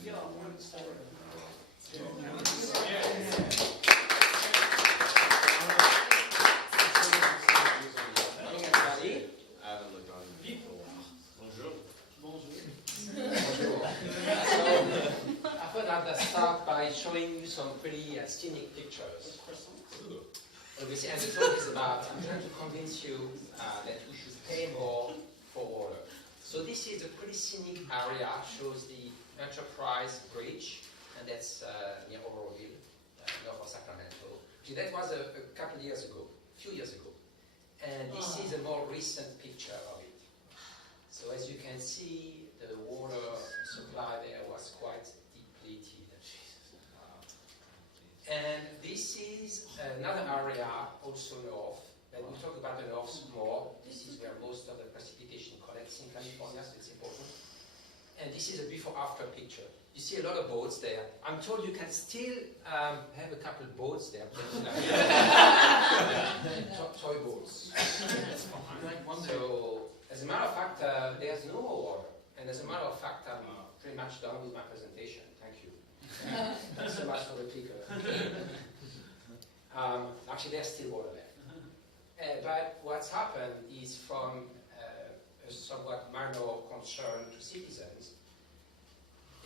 I thought I'd start by showing you some pretty scenic pictures. Obviously, and the talk is about, I'm trying to convince you that we should pay more for water. So this is a pretty scenic area, shows the Enterprise Bridge, and that's near Oroville, north of Sacramento. That was a couple of years ago, a few years ago. And this is a more recent picture of it. So as you can see, the water supply there was quite depleted. And this is another area, also north, and we'll talk about the north more. This is where most of the precipitation collects in California, so it's important. And this is a before-after picture. You see a lot of boats there. I'm told you can still have a couple of boats there. Toy boats. So, as a matter of fact, there's no more water. And as a matter of fact, I'm pretty much done with my presentation. Thank you. Thanks so much for the clicker. Actually, there's still water there. But what's happened is from a somewhat minor concern to citizens,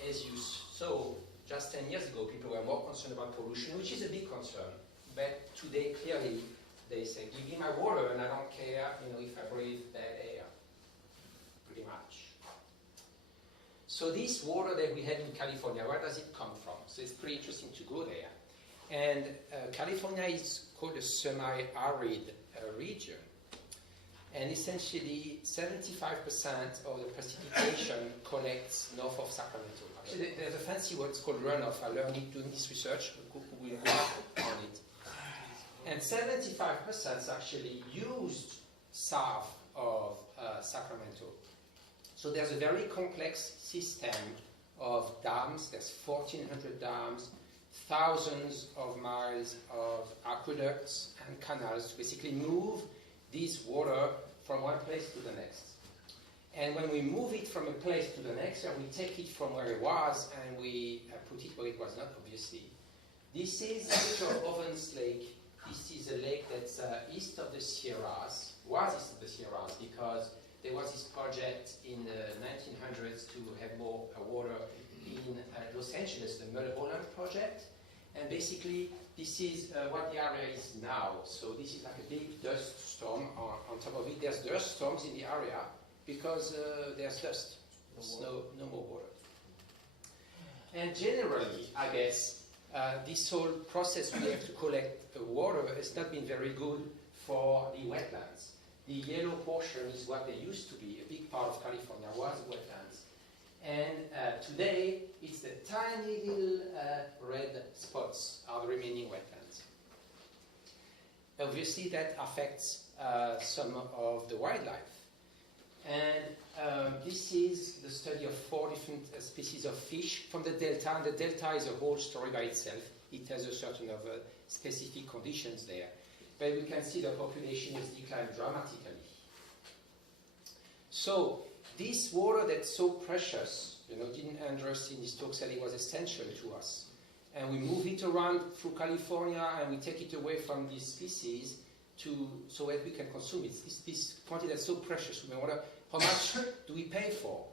as you saw just 10 years ago, people were more concerned about pollution, which is a big concern. But today, clearly, they say, give me my water and I don't care if I breathe bad air. Pretty much. So this water that we have in California, where does it come from? So it's pretty interesting to go there. And California is called a semi-arid region. And essentially, 75% of the precipitation collects north of Sacramento. Actually, there's a fancy word, it's called runoff. I learned it doing this research. We'll work on it. And 75% is actually used south of Sacramento. So there's a very complex system of dams. There's 1,400 dams, thousands of miles of aqueducts and canals to basically move this water from one place to the next. And when we move it from a place to the next, we take it from where it was and we put it where it was not, obviously. This is a picture of Ovens Lake. This is a lake that's east of the Sierras, was east of the Sierras, because there was this project in the 1900s to have more water in Los Angeles, the Mulholland project. And basically, this is what the area is now. So this is like a big dust storm. On top of it, there's dust storms in the area because there's dust. There's no more water. And generally, I guess, this whole process we have to collect water has not been very good for the wetlands. The yellow portion is what they used to be. A big part of California was wetlands. And today, it's the tiny little red spots are the remaining wetlands. Obviously, that affects some of the wildlife. And this is the study of 4 different species of fish from the delta. And the delta is a whole story by itself. It has a certain of specific conditions there. But we can see the population has declined dramatically. So this water that's so precious, didn't Andrews in this talk said it was essential to us. And we move it around through California and we take it away from these species so that we can consume it. This quantity that's so precious, water, how much do we pay for?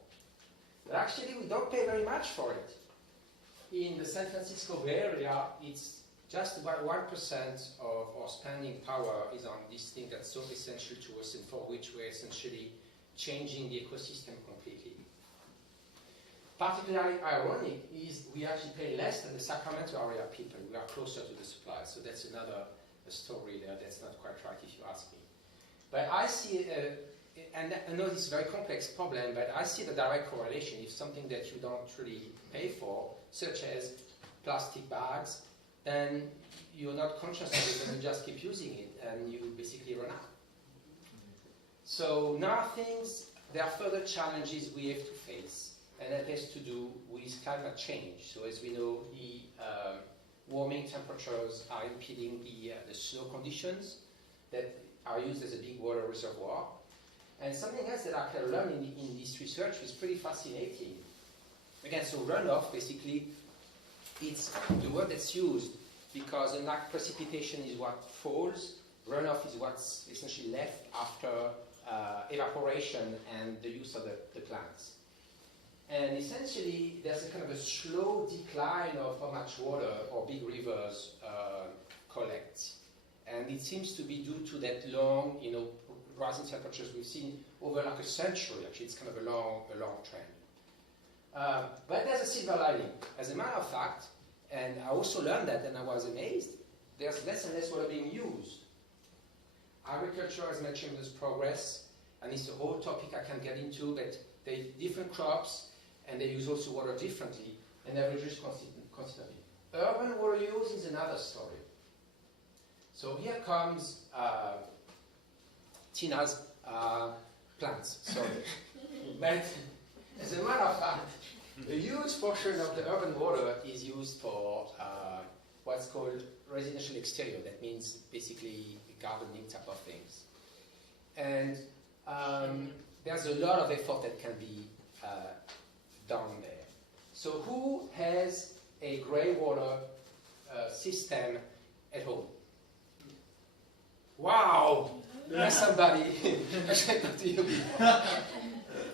But actually, we don't pay very much for it. In the San Francisco Bay Area, it's just about 1% of our spending power is on this thing that's so essential to us and for which we're essentially changing the ecosystem completely. Particularly ironic is we actually pay less than the Sacramento area people. We are closer to the supply, so that's another story there that's not quite right if you ask me. But I see, and I know this is a very complex problem, but I see the direct correlation. If something that you don't really pay for, such as plastic bags, then you're not conscious of it and you just keep using it and you basically run out. So now there are further challenges we have to face, and that has to do with climate change. So as we know, the warming temperatures are impeding the snow conditions that are used as a big water reservoir. And something else that I can learn in this research is pretty fascinating. Again, And so runoff, basically, it's the word that's used because unlike precipitation is what falls, runoff is what's essentially left after evaporation and the use of the plants. And essentially, there's a kind of a slow decline of how much water or big rivers collect. And it seems to be due to that long, rising temperatures we've seen over like a century. Actually, it's kind of a long trend. But there's a silver lining. As a matter of fact, and I also learned that, and I was amazed, there's less and less water being used. Agriculture has made tremendous progress, and it's a whole topic I can get into, but they different crops, and they use also water differently, and they reduce constantly. Urban water use is another story. So here comes Tina's plants, sorry. But as a matter of fact, a huge portion of the urban water is used for what's called residential exterior. That means basically gardening type of things. And there's a lot of effort that can be done there. So who has a grey water system at home? Wow! There's somebody. I should talk to you.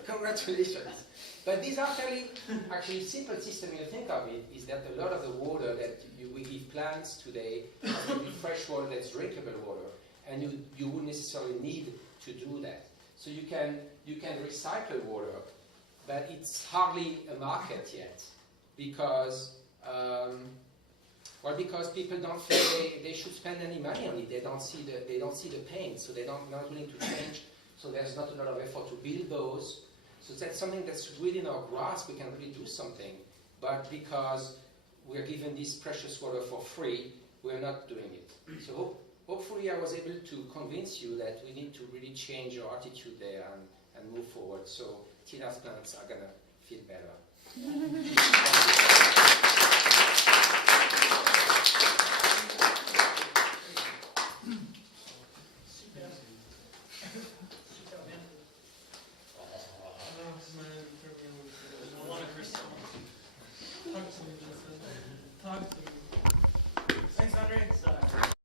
Congratulations. But these are fairly, actually, simple system when you think of it, is that a lot of the water that we give plants today will be fresh water that's drinkable water, and you wouldn't necessarily need to do that. So you can recycle water, but it's hardly a market yet, because because people don't feel they should spend any money on it. They don't see the pain, so they're not willing to change. So there's not a lot of effort to build those. So that's something that's within our grasp. We can really do something, but because we're given this precious water for free, we're not doing it. So hopefully I was able to convince you that we need to really change our attitude there and move forward. So Tina's plants are going to feel better.